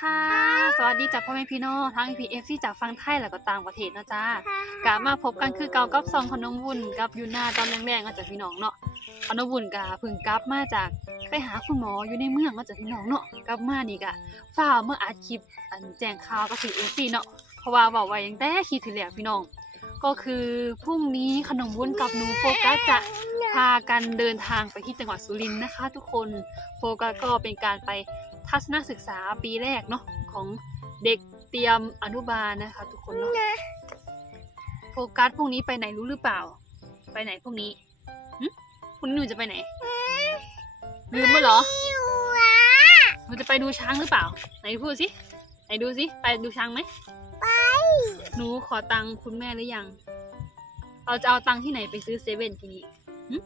ค่ะ สวัสดีจากพ่อแม่พี่น้องทั้งพีเอฟซีจากฟังไทยแล้วก็ต่างประเทศนะจ้ากลับมาพบกันคือเก่ากับซองขนมวุ้นกับยูนาตอนแรงๆมาจากพี่น้องเนาะขนมวุ้นกะเพิ่งกลับมาจากไปหาคุณหมออยู่ในเมืองมาจากพี่น้องเนาะกลับมานี่กะฝ้าวเมื่ออัดคลิปอันแจ้งข่าวกับพีเอฟซีเนาะเพราะว่าบอกไว้ยังแต่คลิดที่แล้วพี่น้อง ก็คือพรุ่งนี้ขนมวุ้นกับหนูโฟกัสจะพากันเดินทางไปที่จังหวัดสุรินทร์นะคะ ทุกคนโฟกัสก็เป็นการไป ทัศนศึกษาปีแรกเนาะของเด็กเตรียมอนุบาลนะคะ ทุกคนเนาะโฟกัสพรุ่งนี้ไปไหนรู้หรือเปล่า ไปไหนพรุ่งนี้หึพรุ่งนี้หนูจะไปไหนลืมไปเหรอหนูจะไปดูช้างหรือเปล่า ไหนพูดสิไหนดูสิไปดูช้างไหมหนูขอตังค์คุณแม่หรือยังเราจะเอาตังค์ที่ไหนไปซื้อเซเว่นทีนี้หึ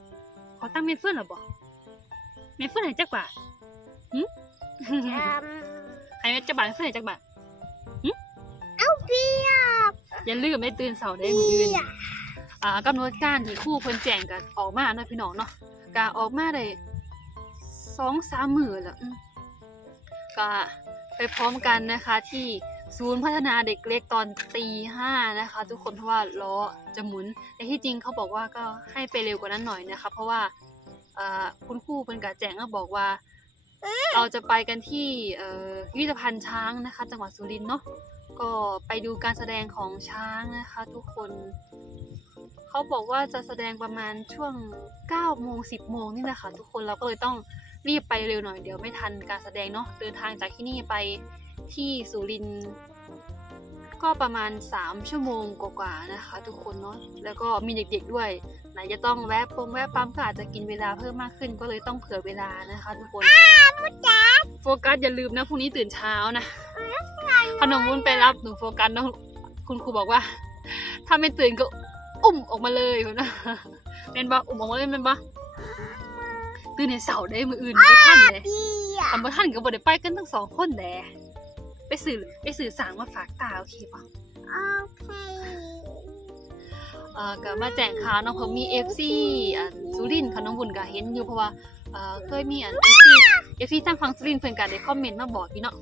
ขอตังค์เมเฟิลเหรอบอกเมเฟิลไหนจักบาทหึ ให้เมจักบาทเมเฟิลไหนจักบาทเอาเปียกอย่าลืมไม่ตื่นเสาร์ได้มืออื่นอ่ากำหนดการที่ครู่เพิ่นแจ้งกันออกมาเนาะพี่น้องเนาะกะออกมาได้สองสามมือแล้วอืมก็ไปพร้อมกันนะคะที่ศูนย์พัฒนาเด็กเล็กตอนตีห้านะคะ ทุกคนเพราะว่าล้อจะหมุนแต่ที่จริงเขาบอกว่าก็ให้ไปเร็วกว่านั้นหน่อยนะคะ เพราะว่าอ่าคุณครูเป็นกะแจ้งก็บอกว่า เราจะไปกันที่พิพิธภัณฑ์ช้างนะคะ จังหวัดสุรินทร์เนาะก็ไปดูการแสดงของช้างนะคะ ทุกคนเขาบอกว่าจะแสดงประมาณช่วง9โมง10โมงนี่แหละคะ ทุกคนเราก็เลยต้องรีบไปเร็วหน่อยเดี๋ยวไม่ทันการแสดงเนาะเดินทางจากที่นี่ไปที่สุรินทร์ก็ประมาณ 3 ชั่วโมงกว่าๆนะคะ ทุกคนเนาะแล้วก็มีเด็กๆด้วย ไหนจะต้องแวะปงแวะปั๊มก็อาจจะกินเวลาเพิ่มมากขึ้นก็เลยต้องเผื่อเวลานะคะทุกคนโฟกัสอย่าลืมนะพรุ่งนี้ตื่นเช้านะขนมวุ้นไปรับหนูโฟกัสนะคุณครูบอกว่า ถ้าไม่ตื่นก็อุ้มออกมาเลยคุณนะเป็นปะอุ้มออกมาเลยเป็นปะตื่นในเสาร์ได้มืออื่นก็ท่านเลยเปียกทำบ่ท่านก็บ่ได้ไปกันทั้งสองคนแหละไปสื่อไปสื่อสารมาฝากตาโอเคปะโอเคเอ่อ ก็มาแจ้งข่าวเนาะเพราะมี FC อันสุรินทร์ขนมบุญก็เห็นอยู่เพราะว่าเอ่อเคยมีอัน FC FC ทางฝั่งสุรินทร์เพิ่นก็ได้คอมเมนต์มาบอกพี่เนาะ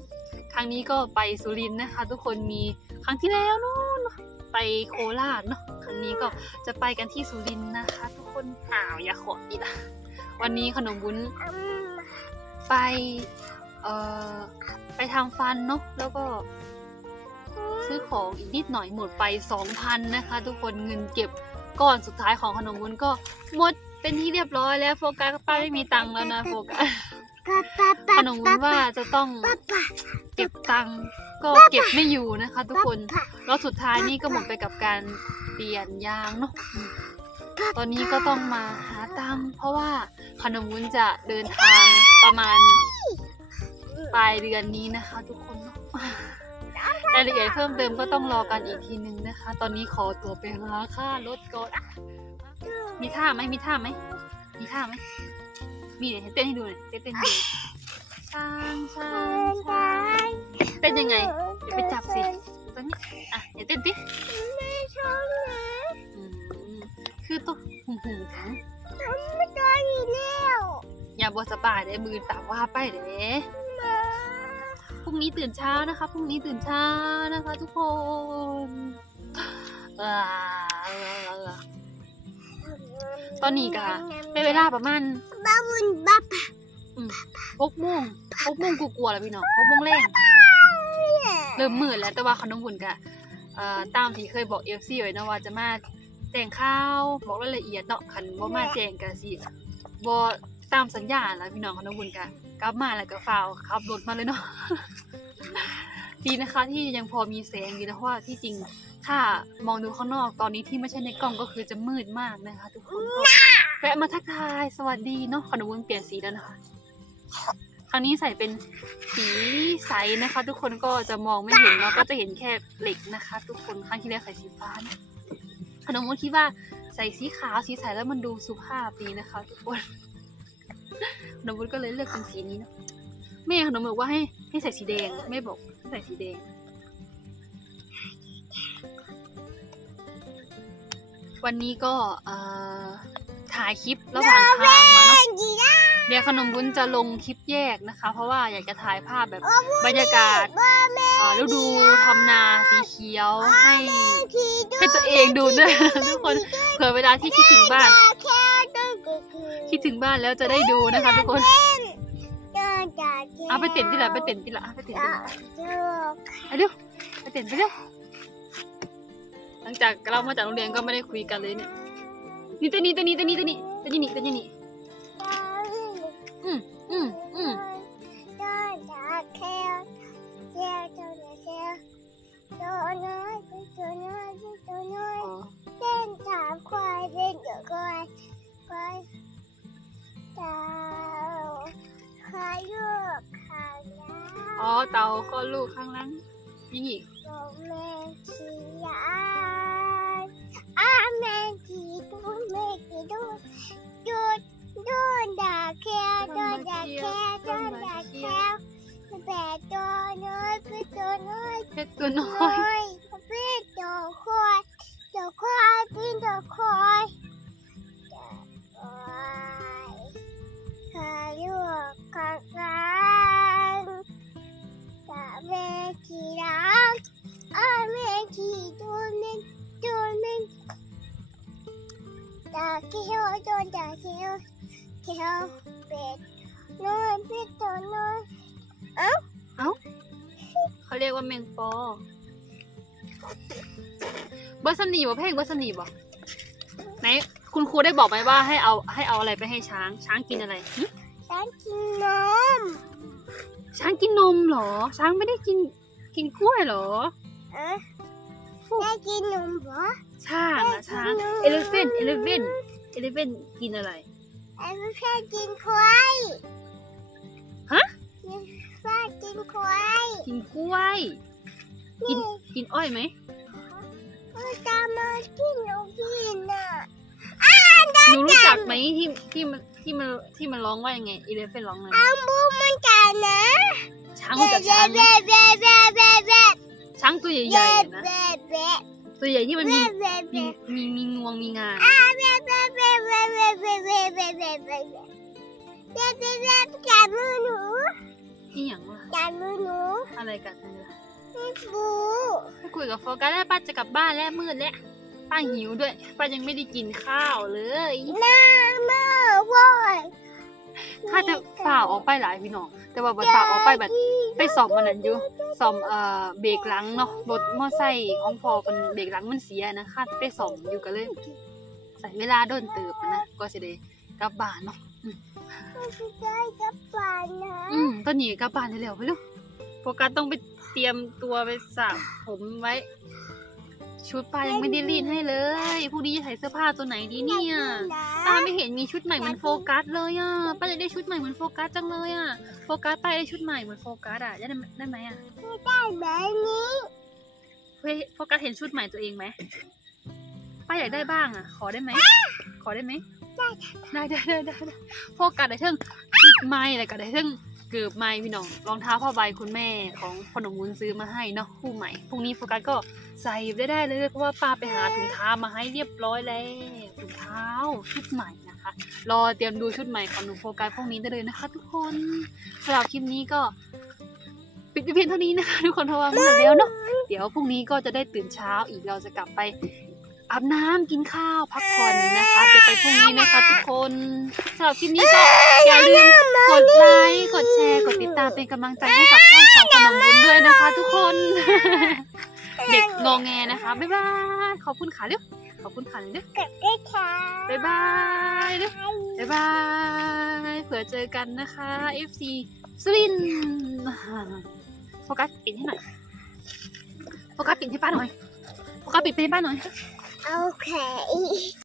ครั้งนี้ก็ไปสุรินทร์นะคะ ทุกคนมีครั้งที่แล้วนู่นไปโคราชเนาะครั้งนี้ก็จะไปกันที่สุรินทร์นะคะ ทุกคนอ้าวอย่าขออีกละวันนี้ขนมวุ้นอืมไปเอ่อไปทำฟันเนาะแล้วก็ ซื้อของอีกนิดหน่อยหมดไป 2,000 นะคะ ทุกคนเงินเก็บก้อนสุดท้ายของขนมวุ้นก็หมดเป็นที่เรียบร้อยแล้วโฟกัสป้าไม่มีตังค์แล้วนะโฟกัสปะปะปะขนมวุ้นว่าจะต้องปะปะเก็บตังค์ก็เก็บไม่อยู่นะคะ ทุกคนปะแล้วสุดท้ายนี่ก็หมดไปกับการเปลี่ยนยางเนาะอืมตอนนี้ก็ต้องมาหาตังค์เพราะว่าขนมวุ้นจะเดินทางประมาณปลายเดือนนี้นะคะ ทุกคนเนาะ รายละเอียดเพิ่มเติมก็ต้องรอกันอีกทีนึงนะคะ ตอนนี้ขอตัวไปหาค่ารถก่อนอะมีท่าไหมมีท่าไหมมีท่าไหมมีเดี๋ยวเต้นให้ดูหน่อยเต้นเต้นให้ดูช้างช้างช้างเต้นยังไงเดี๋ยวไปจับสิตอนนี้อะเดี๋ยวเต้นดิแม่ชอบนะอืมคือตัวหุ่มหุ่มทั้งไม่ได้อีกแล้วอย่าบอสบายเด้มือตามว่าไปเด้มาพ รุ่งนี้ตื่นเช้านะคะพรุ่งนี้ตื่นเช้านะคะ ทุกคนอ่าตอนนี้กะเป็นเวลาประมาณบ้าบุญบ้าปะหกโมงหกโมงกูกลัวๆแล้วพี่น้องหกโมงแรงเริ่มมืดแล้วแต่ว่าขนมหุ่นกะเอ่อตามที่เคยบอกเอฟซีไว้นะว่าจะมาแจ้งข่าวบอกรายละเอียดเนาะคันบ่มาแจ้งกะสิบ่ตามสัญญาแล้วพี่น้องขนมหุ่นกะกลับมาแล้วก็ฝ่าวขับรถมาเลยเนาะ ดีนะคะที่ยังพอมีแสงดีนะเพราะว่าที่จริงถ้ามองดูข้างนอกตอนนี้ที่ไม่ใช่ในกล้องก็คือจะมืดมากนะคะ ทุกคนก็แวะมาทักทายสวัสดีเนาะขนมวุ้นเปลี่ยนสีแล้วนะคะครั้งนี้ใส่เป็นสีใสนะคะ ทุกคนก็จะมองไม่เห็นเนาะก็จะเห็นแค่เหล็กนะคะ ทุกคนครั้งที่แล้วใส่สีฟ้านะขนมวุ้นคิดว่าใส่สีขาวสีใสแล้วมันดูสุภาพดีนะคะ ทุกคนขนมวุ้นก็เลยเลือกเป็นสีนี้เนาะแม่ขนมบอกว่าให้ให้ใส่สีแดงไม่บอก ให้ใส่สีแดง วันนี้ก็เอ่อถ่ายคลิประหว่างทางมาเนาะกีฬาเดี๋ยวขนมวุ้นจะลงคลิปแยกนะคะ เพราะว่าอยากจะถ่ายภาพแบบบรรยากาศบ้าแม่เอ่อฤดูทำนาสีเขียวให้ขี่ด้วยให้ตัวเองดูด้วยทุกคนเผื่อเวลาที่คิดถึงบ้านแค่ต้องก็คือคิดถึงบ้านแล้วจะได้ดูนะคะทุกคนเดินจาก เอาไปเต้นที่ละไปเต้นที่ละไปเต้นที่ละเดินไปเร็วไปเต้นไปเร็วหลังจากเรามาจากโรงเรียนก็ไม่ได้คุยกันเลยเนี่ยนี่ตัวนี้ตัวนี้ตัวนี้ตัวนี้ตัวนี้ตัวนี้ เต่าก็ลูกข้างล่างยังอีกโดแม่ชียายอาแม่ชีดูแม่ชีดูดูดูด่าแค่ดูด่าแค่ดูด่าแค่แปดตัวน้อยคือตัวน้อยคือตัวน้อยเป็นตัว ตาเขียวตัวตาเขียวเขียวเป็ดน้อยเป็ดตัวน้อยเขาเรียกว่าแมงปอเบอร์สนีบ่เพลงเบอร์สนีบ่ไหนคุณครูได้บอกไหมว่าให้เอาให้เอาอะไรไปให้ช้าง ช้างกินอะไรหึฉันกินนม ช้างกินนมเหรอ ช้างไม่ได้กินกินกล้วยเหรอเอ๊ะได้กินนมเหรอ ช้างอะช้างเอเลเฟนเอเลเฟนเอลเฟนกินอะไร ไอ้ไม่ใช่กินควายฮะ ไม่ใช่กินควายกินกล้วย กิน นี่กินอ้อยไหม มันจะมากินนมกินน่ะหนูรู้จักไหมที่ที่มันที่มันที่มันร้องว่ายังไงเอเลเฟนร้องไงอัมบูมันกันนะช้างรู้จักช้างไหมเบ๊ะเบ๊ะเบ๊ะเบ๊ะเบ๊ะช้างตัวใหญ่ๆนะเบ๊ะเบ๊ะ ตัวใหญ่ที่มันมีมีมีมีงวงมีงาจับมือหนูนี่อย่างวะจับมือหนูอะไรกันล่ะไม่ฟูไม่คุยกับโฟกัสแล้วป้าจะกลับบ้านแล้วมืดแล้วป้าหิวด้วยป้ายังไม่ได้กินข้าวเลยน้ามืดว้ย ถ้าจะฝ่าออกไปหลายพี่น้องแต่ว่าบัดฝ่าออกไปแบบไปสอบมันนั่นอยู่สอบเอ่อเบรกหลังเนาะรถมอไซค์ของพอเป็นเบรกหลังมันเสียนะคาดไปสอบอยู่ก็เลยใส่เวลาโดนเติบอะนะก็จะได้กลับบ้านเนาะไม่ได้กับฝันนะอืมตอนนี้กลับบ้านได้แล้วไปลูกโฟกัสต้องไปเตรียมตัวไปสระผมไว้ ชุดป้ายังไม่ได้รีดให้เลยพรุ่งนี้จะใส่เสื้อผ้าตัวไหนดีเนี่ยป้าไม่เห็นมีชุดใหม่เหมือนโฟกัสเลยอะป้าจะได้ชุดใหม่เหมือนโฟกัสจังเลยอะโฟกัสป้าได้ชุดใหม่เหมือนโฟกัสอะได้ได้ไหมอะได้แบบนี้เฮ้ยโฟกัสเห็นชุดใหม่ตัวเองไหมป้าอยากได้บ้างอะ ขอได้ไหมขอได้ไหมได้ได้ได้ได้โฟกัสได้เทิงชุดใหม่แล้วก็ได้เทิง เกือบใหม่พี่น้องรองเท้าผ้าใบคุณแม่ของขนมวุ้นซื้อมาให้เนาะคู่ใหม่พรุ่งนี้โฟกัสก็ใส่ได้ได้เลยเพราะว่าป้าไปหาถุงเท้ามาให้เรียบร้อยแล้วถุงเท้าชุดใหม่นะคะ รอเตรียมดูชุดใหม่ของหนูโฟกัสพวกนี้ได้เลยนะคะ ทุกคนสำหรับคลิปนี้ก็ปิดไปเพียงเท่านี้นะคะทุกคนเพราะว่ามืดแล้วเนาะเดี๋ยวพรุ่งนี้ก็จะได้ตื่นเช้าอีกเราจะกลับไป อาบน้ำกินข้าวพักผ่อนนะคะเดี๋ยวไปพรุ่งนี้นะคะทุกคนสำหรับคลิปนี้ก็อย่าลืมกดไลค์กดแชร์กดติดตามเป็นกำลังใจให้กับช่องของขนมบุญด้วยนะคะ ทุกคน เด็กงองแงนะคะบ๊ายบายขอบคุณค่ะเร็วขอบคุณค่ะเร็วกับได้ค่ะบ๊ายบายเร็วบ๊ายบายเผื่อเจอกันนะคะ FC สุรินทร์โฟกัสปิดให้หน่อยโฟกัสปิดให้ป้าหน่อยโฟกัสปิดให้ป้าหน่อย Okay.